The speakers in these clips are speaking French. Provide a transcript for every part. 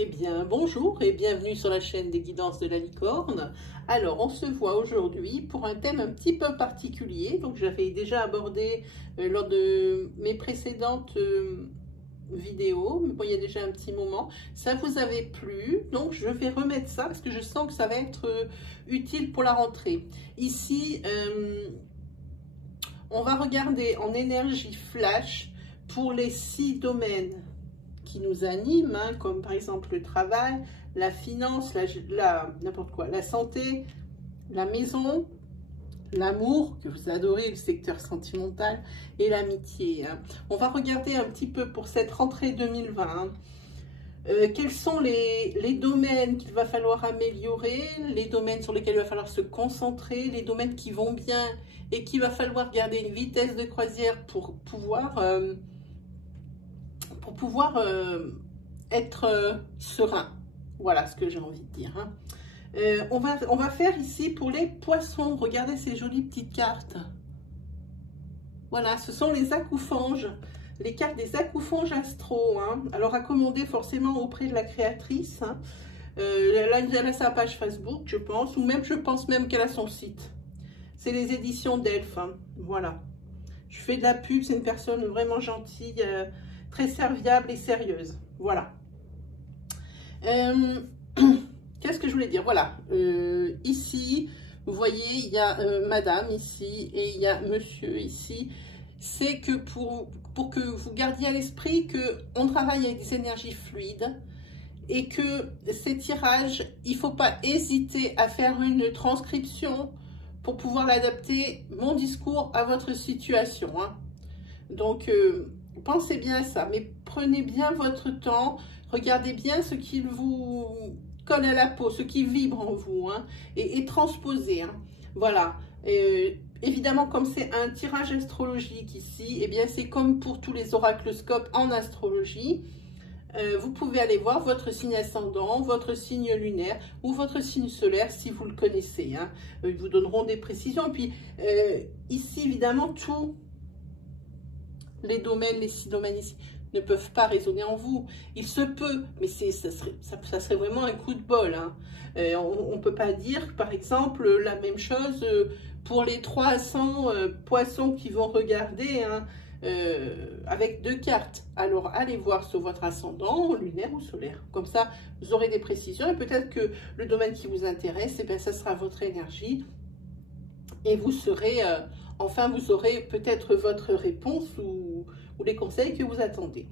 Eh bien, bonjour et bienvenue sur la chaîne des guidances de la licorne. Alors, on se voit aujourd'hui pour un thème un petit peu particulier. Donc, j'avais déjà abordé lors de mes précédentes vidéos, mais bon, il y a déjà un petit moment. Ça vous avait plu, donc je vais remettre ça parce que je sens que ça va être utile pour la rentrée. Ici, on va regarder en énergie flash pour les 6 domaines qui nous animent, hein, comme par exemple le travail, la finance, n'importe quoi, la santé, la maison, l'amour, que vous adorez, le secteur sentimental, et l'amitié. Hein. On va regarder un petit peu pour cette rentrée 2020, hein, quels sont les domaines qu'il va falloir améliorer, les domaines sur lesquels il va falloir se concentrer, les domaines qui vont bien et qu'il va falloir garder une vitesse de croisière pour pouvoir être serein. Voilà ce que j'ai envie de dire. Hein. On va faire ici pour les poissons. Regardez ces jolies petites cartes. Voilà, ce sont les acoufanges. Les cartes des acoufanges astro. Hein. Alors, à commander forcément auprès de la créatrice. Hein. Là, elle a sa page Facebook, je pense. Ou même, je pense même qu'elle a son site. C'est les éditions d'Elf. Hein. Voilà. Je fais de la pub. C'est une personne vraiment gentille. Très serviable et sérieuse. Voilà. Qu'est-ce que je voulais dire? Voilà. Ici, vous voyez, il y a madame ici et il y a monsieur ici. C'est que pour que vous gardiez à l'esprit qu'on travaille avec des énergies fluides et que ces tirages, il ne faut pas hésiter à faire une transcription pour pouvoir l'adapter, mon discours, à votre situation. Hein. Donc, pensez bien à ça, mais prenez bien votre temps, regardez bien ce qui vous colle à la peau, ce qui vibre en vous, hein, et transposez. Hein. Voilà. Évidemment, comme c'est un tirage astrologique ici, eh bien c'est comme pour tous les oracloscopes en astrologie. Vous pouvez aller voir votre signe ascendant, votre signe lunaire ou votre signe solaire si vous le connaissez. Hein. Ils vous donneront des précisions. Et puis ici, évidemment, tous les domaines, les 6 domaines ici, ne peuvent pas résonner en vous. Il se peut, mais ça serait vraiment un coup de bol. Hein. On ne peut pas dire, par exemple, la même chose pour les 300 poissons qui vont regarder, hein, avec 2 cartes. Alors, allez voir sur votre ascendant, lunaire ou solaire. Comme ça, vous aurez des précisions et peut-être que le domaine qui vous intéresse, eh bien, ça sera votre énergie et vous serez... enfin, vous aurez peut-être votre réponse ou les conseils que vous attendez.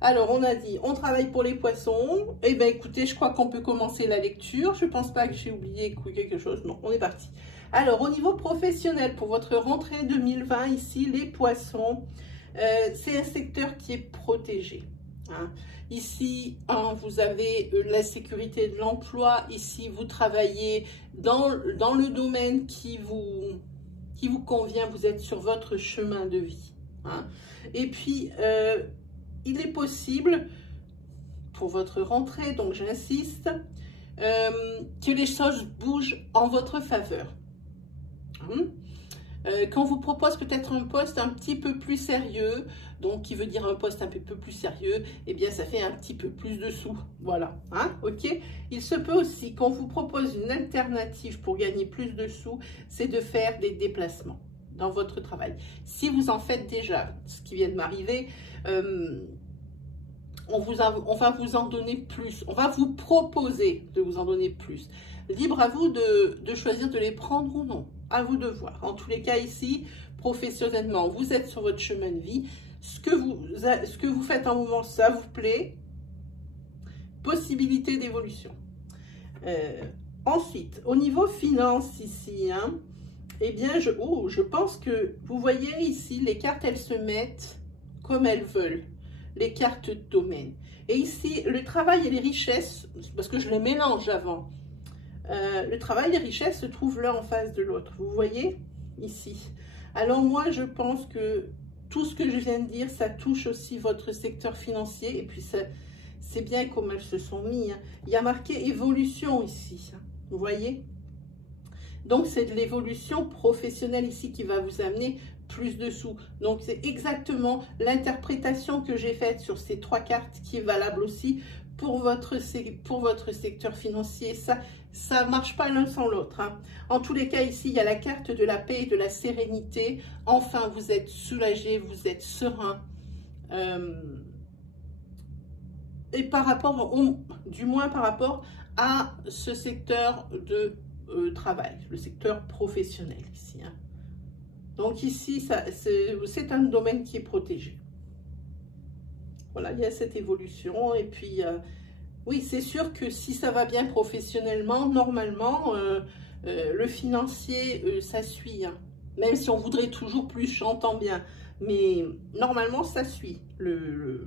Alors, on a dit, on travaille pour les poissons. Eh bien, écoutez, je crois qu'on peut commencer la lecture. Je ne pense pas que j'ai oublié quelque chose. Non, on est parti. Alors, au niveau professionnel, pour votre rentrée 2020, ici, les poissons, c'est un secteur qui est protégé. Hein. Ici, hein, vous avez la sécurité de l'emploi. Ici, vous travaillez dans le domaine qui vous convient, vous êtes sur votre chemin de vie. Hein. Et puis, il est possible, pour votre rentrée, donc j'insiste, que les choses bougent en votre faveur. Hein. Quand on vous propose peut-être un poste un petit peu plus sérieux, donc qui veut dire un poste un peu plus sérieux, eh bien ça fait un petit peu plus de sous. Voilà, hein, ok. Il se peut aussi qu'on vous propose une alternative pour gagner plus de sous, c'est de faire des déplacements dans votre travail. Si vous en faites déjà, ce qui vient de m'arriver, on va vous en donner plus. On va vous proposer de vous en donner plus. Libre à vous de choisir de les prendre ou non. À vous de voir. En tous les cas ici, professionnellement, vous êtes sur votre chemin de vie. Ce que vous faites en moment, ça vous plaît. Possibilité d'évolution. Ensuite, au niveau finance ici, hein, eh bien, je pense que vous voyez ici, les cartes, elles se mettent comme elles veulent. Les cartes de domaine. Et ici, le travail et les richesses, parce que je les mélange avant. Le travail et les richesses se trouvent l'un en face de l'autre. Vous voyez ici. Alors moi, je pense que tout ce que je viens de dire, ça touche aussi votre secteur financier. Et puis, c'est bien comme elles se sont mis. Hein. Il y a marqué évolution ici. Hein. Vous voyez? Donc, c'est de l'évolution professionnelle ici qui va vous amener plus de sous. Donc, c'est exactement l'interprétation que j'ai faite sur ces 3 cartes qui est valable aussi pour votre secteur financier. Ça marche pas l'un sans l'autre. Hein. En tous les cas, ici, il y a la carte de la paix et de la sérénité. Enfin, vous êtes soulagé, vous êtes serein. Et par rapport, du moins par rapport à ce secteur de travail, le secteur professionnel ici. Hein. Donc ici, c'est un domaine qui est protégé. Voilà, il y a cette évolution. Et puis, oui, c'est sûr que si ça va bien professionnellement, normalement, le financier, ça suit. Hein. Même si on voudrait toujours plus, j'entends bien. Mais normalement, ça suit le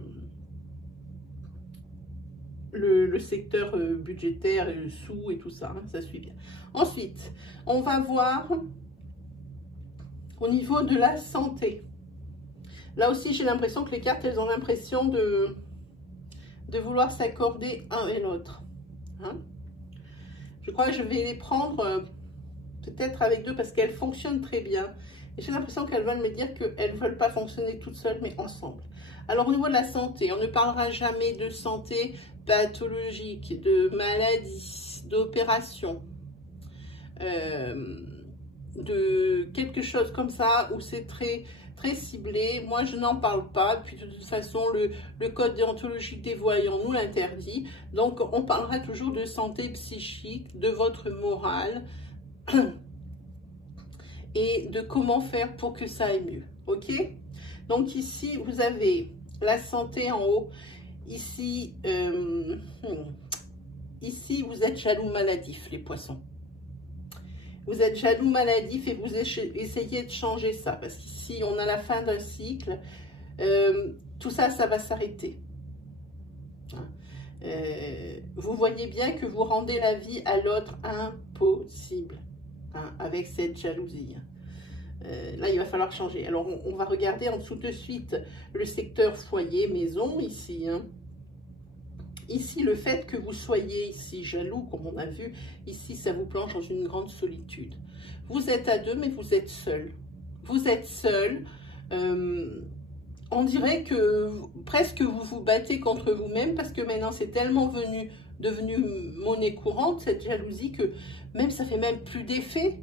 secteur budgétaire, sous et tout ça. Hein, ça suit bien. Ensuite, on va voir au niveau de la santé. Là aussi, j'ai l'impression que les cartes, elles ont l'impression de vouloir s'accorder un et l'autre. Hein? Je crois que je vais les prendre peut-être avec deux parce qu'elles fonctionnent très bien. Et j'ai l'impression qu'elles veulent me dire qu'elles ne veulent pas fonctionner toutes seules, mais ensemble. Alors, au niveau de la santé, on ne parlera jamais de santé pathologique, de maladie, d'opération, de quelque chose comme ça où c'est très ciblé. Moi, je n'en parle pas. Puis, de toute façon, le code déontologique des voyants nous l'interdit. Donc, on parlera toujours de santé psychique, de votre morale et de comment faire pour que ça aille mieux. OK? Donc, ici, vous avez la santé en haut. Ici, ici, vous êtes jaloux maladif, les poissons. Vous êtes jaloux maladif et vous essayez de changer ça. Parce qu'ici, on a la fin d'un cycle. Tout ça, ça va s'arrêter. Vous voyez bien que vous rendez la vie à l'autre impossible. Hein, avec cette jalousie. Là, il va falloir changer. Alors, on va regarder en dessous de suite le secteur foyer, maison, ici. Hein. Ici, le fait que vous soyez ici jaloux, comme on a vu, ici, ça vous plonge dans une grande solitude. Vous êtes à deux, mais vous êtes seul. Vous êtes seul. On dirait que presque vous vous battez contre vous-même parce que maintenant, c'est tellement devenu monnaie courante, cette jalousie, que même ça fait même plus d'effet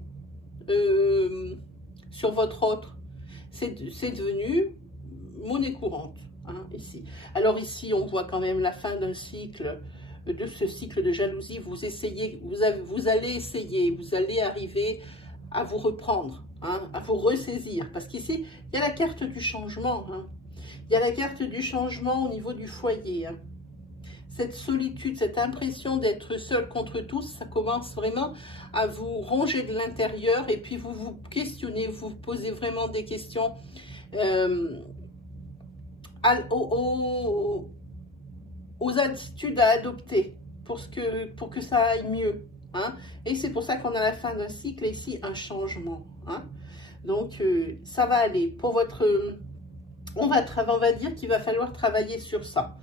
sur votre autre. C'est devenu monnaie courante. Hein, ici. Alors ici, on voit quand même la fin d'un cycle, de ce cycle de jalousie. Vous allez essayer, vous allez arriver à vous reprendre, hein, à vous ressaisir. Parce qu'ici, il y a la carte du changement. Hein. Il y a la carte du changement au niveau du foyer. Hein. Cette solitude, cette impression d'être seul contre tous, ça commence vraiment à vous ronger de l'intérieur. Et puis vous vous questionnez, vous vous posez vraiment des questions aux attitudes à adopter pour que ça aille mieux. Hein. Et c'est pour ça qu'on a la fin d'un cycle et ici un changement. Hein. Donc, ça va aller. Pour votre... on va dire qu'il va falloir travailler sur ça.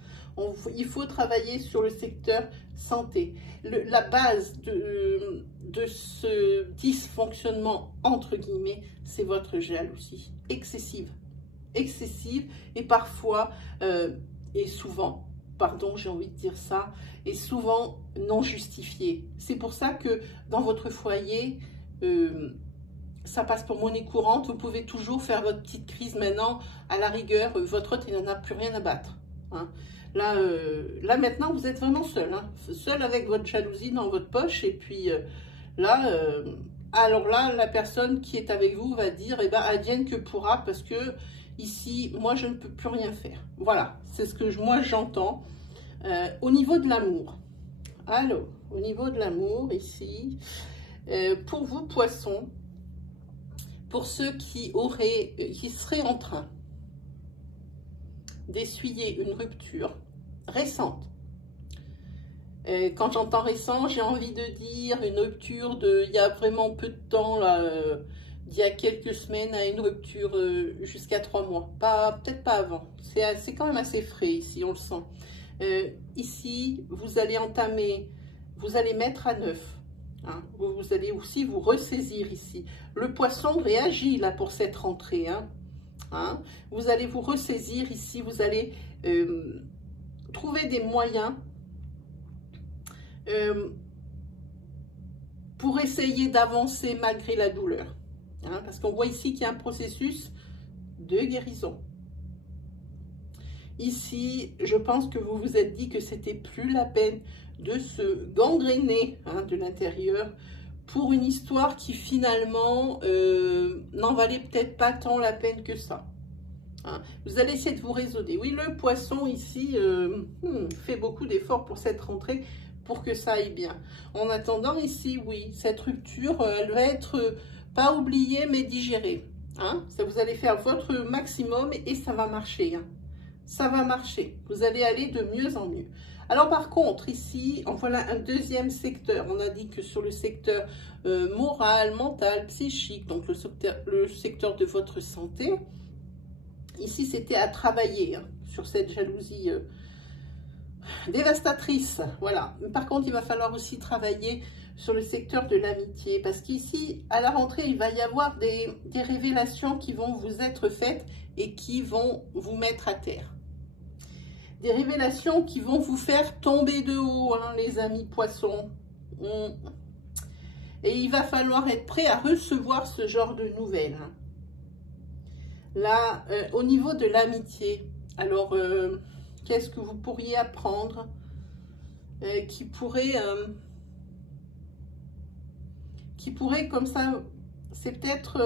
Il faut travailler sur le secteur santé. La base de ce dysfonctionnement, entre guillemets, c'est votre jalousie excessive. Excessive et parfois, et souvent, pardon, j'ai envie de dire ça, et souvent non justifiée. C'est pour ça que dans votre foyer, ça passe pour monnaie courante. Vous pouvez toujours faire votre petite crise maintenant. À la rigueur, votre autre, il n'en a plus rien à battre. Hein. Là, maintenant, vous êtes vraiment seul. Hein. Seul avec votre jalousie dans votre poche. Et puis alors là, la personne qui est avec vous va dire, eh ben, advienne que pourra, parce que ici, moi, je ne peux plus rien faire. Voilà, c'est ce que moi, j'entends. Au niveau de l'amour. Alors, au niveau de l'amour, ici, pour vous, poissons, pour ceux qui seraient en train d'essuyer une rupture récente. Quand j'entends récent, j'ai envie de dire une rupture il y a vraiment peu de temps, là, d'il y a quelques semaines à une rupture jusqu'à 3 mois. Peut-être pas avant. C'est quand même assez frais ici, on le sent. Ici, vous allez entamer, vous allez mettre à neuf Hein. Vous allez aussi vous ressaisir ici. Le poisson réagit là pour cette rentrée. Hein. Hein. Vous allez vous ressaisir ici. Vous allez trouver des moyens pour essayer d'avancer malgré la douleur. Hein. Parce qu'on voit ici qu'il y a un processus de guérison. Ici, je pense que vous vous êtes dit que c'était plus la peine de se gangréner de l'intérieur pour une histoire qui finalement n'en valait peut-être pas tant la peine que ça. Hein. Vous allez essayer de vous raisonner. Oui, le poisson ici fait beaucoup d'efforts pour cette rentrée pour que ça aille bien. En attendant ici, oui, cette rupture, elle va être pas oubliée mais digérée. Hein. Ça, vous allez faire votre maximum et ça va marcher. Hein. Ça va marcher. Vous allez aller de mieux en mieux. Alors par contre, ici, en voilà un deuxième secteur. On a dit que sur le secteur moral, mental, psychique, donc le secteur de votre santé, ici c'était à travailler sur cette jalousie dévastatrice. Voilà. Par contre, il va falloir aussi travailler sur le secteur de l'amitié. Parce qu'ici, à la rentrée, il va y avoir des révélations qui vont vous être faites et qui vont vous mettre à terre. Des révélations qui vont vous faire tomber de haut, hein, les amis poissons. Et il va falloir être prêt à recevoir ce genre de nouvelles. Hein. Là, au niveau de l'amitié, alors, qu'est-ce que vous pourriez apprendre qui pourrait comme ça, c'est peut-être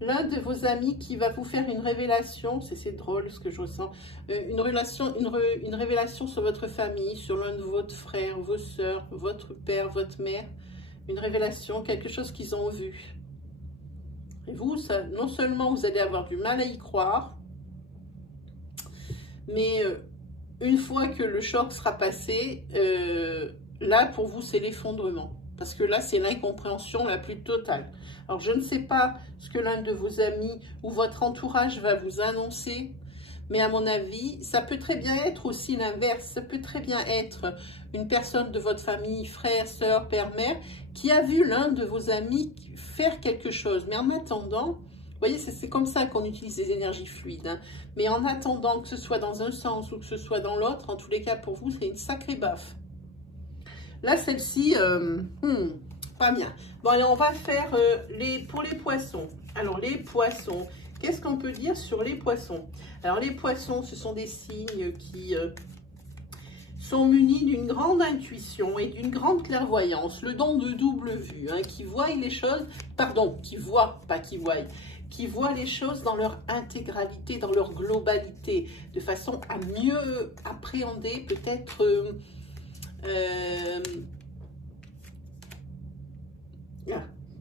l'un de vos amis qui va vous faire une révélation, c'est drôle ce que je ressens, une révélation sur votre famille, sur l'un de votre frère, vos sœurs, votre père, votre mère, une révélation, quelque chose qu'ils ont vu. Et vous, ça, non seulement vous allez avoir du mal à y croire, mais une fois que le choc sera passé, là pour vous c'est l'effondrement. Parce que là, c'est l'incompréhension la plus totale. Alors, je ne sais pas ce que l'un de vos amis ou votre entourage va vous annoncer, mais à mon avis, ça peut très bien être aussi l'inverse. Ça peut très bien être une personne de votre famille, frère, sœur, père, mère, qui a vu l'un de vos amis faire quelque chose. Mais en attendant, vous voyez, c'est comme ça qu'on utilise les énergies fluides. Hein. Mais en attendant que ce soit dans un sens ou que ce soit dans l'autre, en tous les cas, pour vous, c'est une sacrée baffe. Là, celle-ci, pas bien. Bon, allez, on va faire pour les poissons. Alors, les poissons, qu'est-ce qu'on peut dire sur les poissons? Alors, les poissons, ce sont des signes qui sont munis d'une grande intuition et d'une grande clairvoyance, le don de double vue, hein, qui voient les choses, pardon, qui voient, pas qui voient, qui voient les choses dans leur intégralité, dans leur globalité, de façon à mieux appréhender peut-être...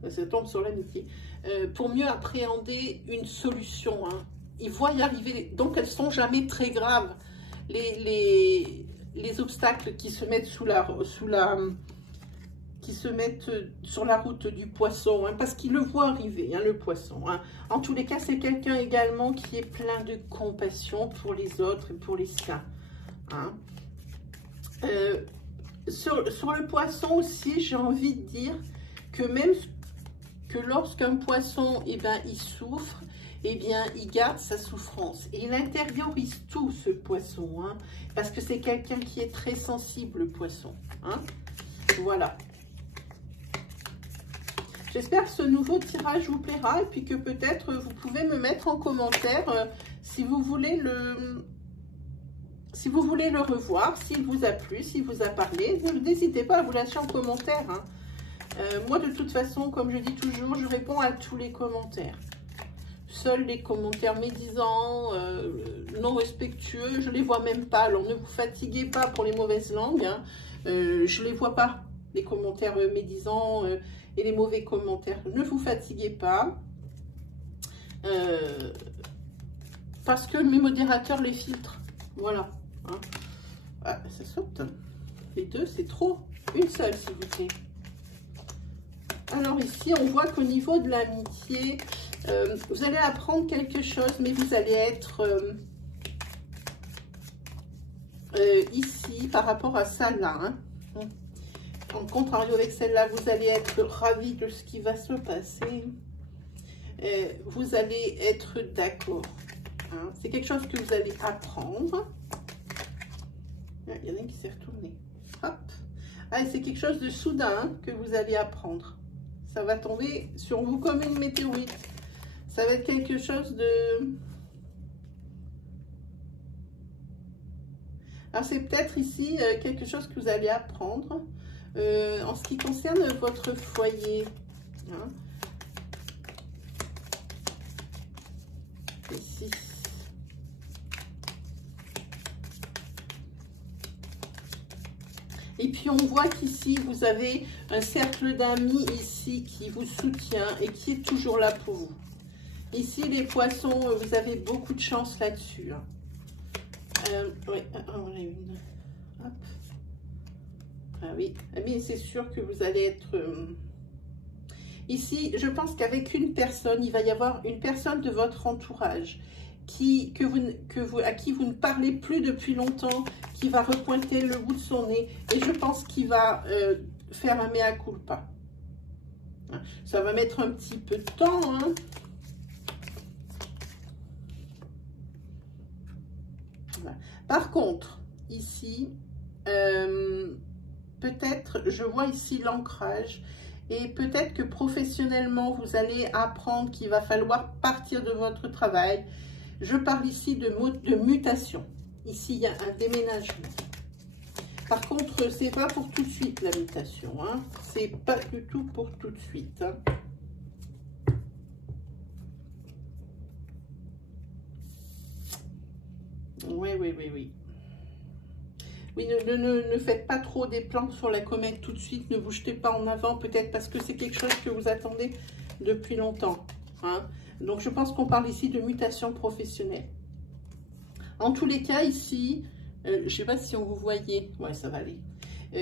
ça tombe sur l'amitié. Pour mieux appréhender une solution. Hein. Ils voient y arriver. Donc, elles ne sont jamais très graves. Les obstacles qui se mettent sur la route du poisson. Hein, parce qu'ils le voient arriver, hein, le poisson. Hein. En tous les cas, c'est quelqu'un également qui est plein de compassion pour les autres et pour les siens. Hein. Sur le poisson aussi, j'ai envie de dire que même que lorsqu'un poisson, eh ben, il souffre, eh bien, il garde sa souffrance. Et il intériorise tout, ce poisson, hein, parce que c'est quelqu'un qui est très sensible, le poisson. Hein. Voilà. J'espère que ce nouveau tirage vous plaira et puis que peut-être vous pouvez me mettre en commentaire si vous voulez le revoir, s'il vous a plu, s'il vous a parlé. N'hésitez pas à vous lâcher en commentaire. Hein. Moi, de toute façon, comme je dis toujours, je réponds à tous les commentaires. Seuls les commentaires médisants, non respectueux, je ne les vois même pas. Alors, ne vous fatiguez pas pour les mauvaises langues. Hein. Je ne les vois pas, les commentaires médisants et les mauvais commentaires. Ne vous fatiguez pas. Parce que mes modérateurs les filtrent. Voilà. Hein. Ah, ça saute. Les deux, c'est trop. Une seule, s'il vous plaît. Alors ici, on voit qu'au niveau de l'amitié, vous allez apprendre quelque chose, mais vous allez être ici par rapport à ça là. Hein. En contrario avec celle-là, vous allez être ravi de ce qui va se passer. Vous allez être d'accord. Hein. C'est quelque chose que vous allez apprendre. Il y en a un qui s'est retourné. Hop. Ah, c'est quelque chose de soudain que vous allez apprendre. Ça va tomber sur vous comme une météorite. Ça va être quelque chose de... Alors, c'est peut-être ici quelque chose que vous allez apprendre en ce qui concerne votre foyer. Hein. Ici. Et puis, on voit qu'ici, vous avez un cercle d'amis ici qui vous soutient et qui est toujours là pour vous. Ici, les poissons, vous avez beaucoup de chance là-dessus. Hein. Oui, on a une. Hop. Ah oui, mais c'est sûr que vous allez être... Ici, je pense qu'avec une personne, il va y avoir une personne de votre entourage à qui vous ne parlez plus depuis longtemps, qui va repointer le bout de son nez. Et je pense qu'il va faire un mea culpa. Ça va mettre un petit peu de temps, hein. Voilà. Par contre, ici, peut-être, je vois ici l'ancrage. Et peut-être que professionnellement, vous allez apprendre qu'il va falloir partir de votre travail. Je parle ici de mutation. Ici, il y a un déménagement. Par contre, c'est pas pour tout de suite la mutation. Hein. C'est pas du tout pour tout de suite. Hein. Oui, oui, oui, oui. Oui, ne faites pas trop des plans sur la comète tout de suite. Ne vous jetez pas en avant, peut-être parce que c'est quelque chose que vous attendez depuis longtemps. Hein. Donc, je pense qu'on parle ici de mutation professionnelle. En tous les cas, ici, je ne sais pas si on vous voyait. Ouais, ça va aller.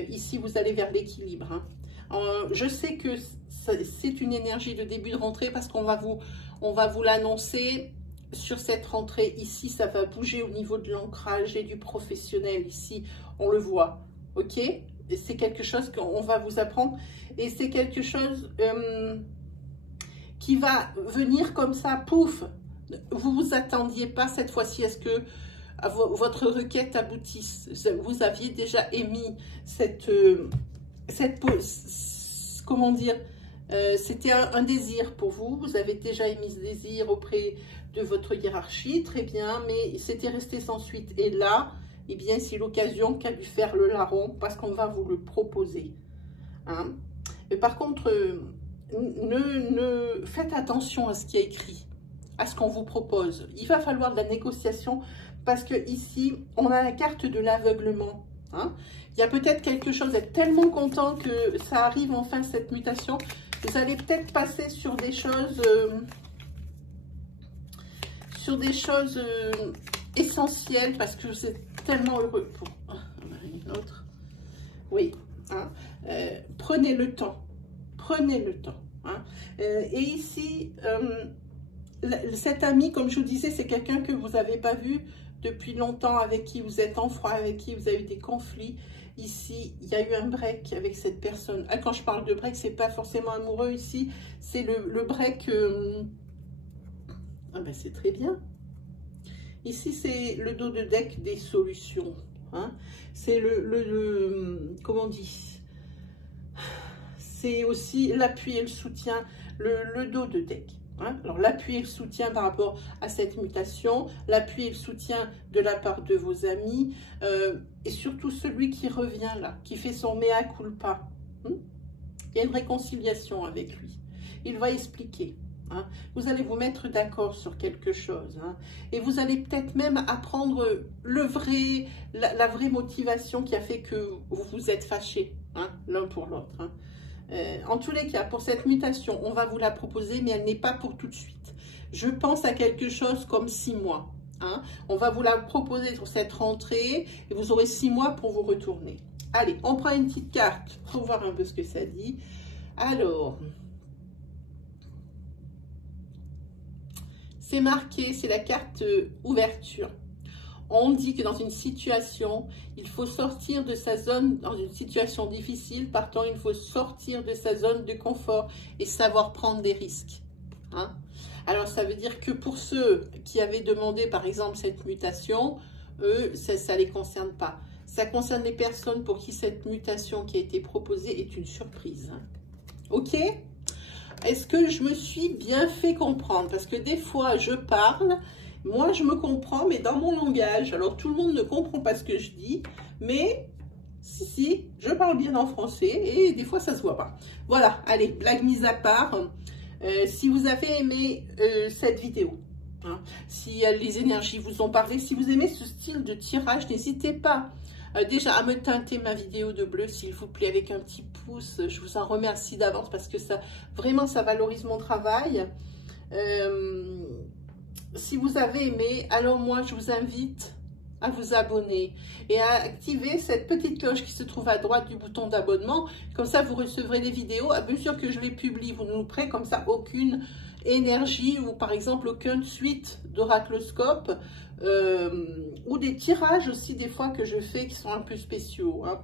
Ici, vous allez vers l'équilibre. Hein. Je sais que c'est une énergie de début de rentrée parce qu'on va vous l'annoncer. Sur cette rentrée, ici, ça va bouger au niveau de l'ancrage et du professionnel. Ici, on le voit, ok? C'est quelque chose qu'on va vous apprendre. Et c'est quelque chose qui va venir comme ça, pouf! Vous ne vous attendiez pas cette fois-ci à ce que votre requête aboutisse. Vous aviez déjà émis comment dire? C'était un désir pour vous. Vous avez déjà émis ce désir auprès de votre hiérarchie, très bien, mais c'était resté sans suite. Et là, eh bien, c'est l'occasion qu'a dû faire le larron parce qu'on va vous le proposer. Hein. Et par contre, faites attention à ce qui est écrit, à ce qu'on vous propose. Il va falloir de la négociation parce que ici, on a la carte de l'aveuglement. Hein. Il y a peut-être quelque chose, d'être tellement content que ça arrive enfin cette mutation. Vous allez peut-être passer sur des choses... essentielles parce que vous êtes tellement heureux pour une autre. Oui, hein, prenez le temps, hein. Et ici, cet ami, comme je vous disais, c'est quelqu'un que vous n'avez pas vu depuis longtemps, avec qui vous êtes en froid, avec qui vous avez eu des conflits. Ici, il y a eu un break avec cette personne. Ah, quand je parle de break, c'est pas forcément amoureux ici, c'est le break... Ah ben c'est très bien. Ici, c'est le dos de deck des solutions. Hein. C'est comment on dit? C'est aussi l'appui et le soutien, le dos de deck. Hein. Alors, l'appui et le soutien par rapport à cette mutation, l'appui et le soutien de la part de vos amis, et surtout celui qui revient là, qui fait son mea culpa. Il y a une réconciliation avec lui. Il va expliquer. Hein. Vous allez vous mettre d'accord sur quelque chose. Hein. Et vous allez peut-être même apprendre la vraie motivation qui a fait que vous vous êtes fâchés, hein, l'un pour l'autre. Hein. En tous les cas, pour cette mutation, on va vous la proposer, mais elle n'est pas pour tout de suite. Je pense à quelque chose comme 6 mois. Hein. On va vous la proposer sur cette rentrée et vous aurez 6 mois pour vous retourner. Allez, on prend une petite carte pour voir un peu ce que ça dit. Alors... c'est marqué, c'est la carte ouverture. On dit que dans une situation, il faut sortir de sa zone, dans une situation difficile, partant, il faut sortir de sa zone de confort et savoir prendre des risques. Hein? Alors, ça veut dire que pour ceux qui avaient demandé, par exemple, cette mutation, eux, ça ne les concerne pas. Ça concerne les personnes pour qui cette mutation qui a été proposée est une surprise. Hein? Ok? Est-ce que je me suis bien fait comprendre? Parce que des fois, je parle, moi, je me comprends, mais dans mon langage. Alors, tout le monde ne comprend pas ce que je dis, mais si, je parle bien en français et des fois, ça se voit pas. Voilà, allez, blague mise à part. Si vous avez aimé cette vidéo, hein, si les énergies vous ont parlé, si vous aimez ce style de tirage, n'hésitez pas déjà à me teinter ma vidéo de bleu, s'il vous plaît, avec un petit pouce. Je vous en remercie d'avance parce que ça, vraiment, ça valorise mon travail. Si vous avez aimé, alors moi, je vous invite à vous abonner et à activer cette petite cloche qui se trouve à droite du bouton d'abonnement. Comme ça, vous recevrez des vidéos à mesure que je les publie. Vous ne louperez comme ça aucune énergie ou par exemple aucune suite d'oracloscope ou des tirages aussi des fois que je fais qui sont un peu spéciaux. Hein.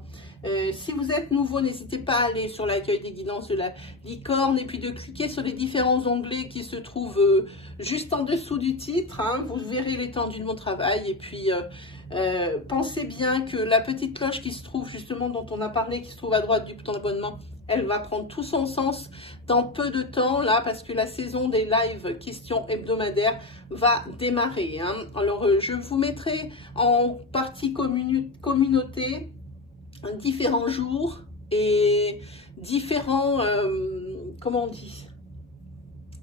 Si vous êtes nouveau, n'hésitez pas à aller sur l'accueil des guidances de la licorne et puis de cliquer sur les différents onglets qui se trouvent juste en dessous du titre. Hein. Vous verrez l'étendue de mon travail et puis pensez bien que la petite cloche qui se trouve justement dont on a parlé, qui se trouve à droite du bouton d'abonnement, elle va prendre tout son sens dans peu de temps là parce que la saison des lives questions hebdomadaires va démarrer. Hein. Alors je vous mettrai en partie communauté différents jours et différents, comment on dit,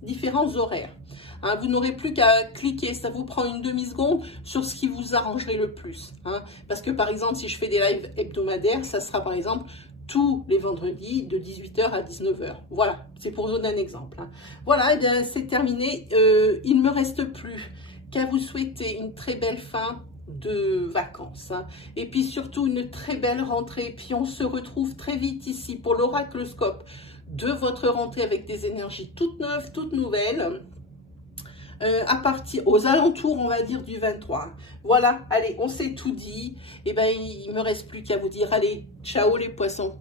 différents horaires. Hein, vous n'aurez plus qu'à cliquer, ça vous prend une demi-seconde sur ce qui vous arrangerait le plus. Hein, parce que par exemple, si je fais des lives hebdomadaires, ça sera par exemple tous les vendredis de 18 h à 19 h. Voilà, c'est pour vous donner un exemple. Hein. Voilà, eh c'est terminé. Il ne me reste plus qu'à vous souhaiter une très belle fin de vacances. Hein. Et puis surtout une très belle rentrée. Puis on se retrouve très vite ici pour l'oracloscope de votre rentrée avec des énergies toutes neuves, toutes nouvelles. À partir aux alentours, on va dire, du 23. Voilà, allez, on s'est tout dit. Et ben, il me reste plus qu'à vous dire, allez, ciao les poissons.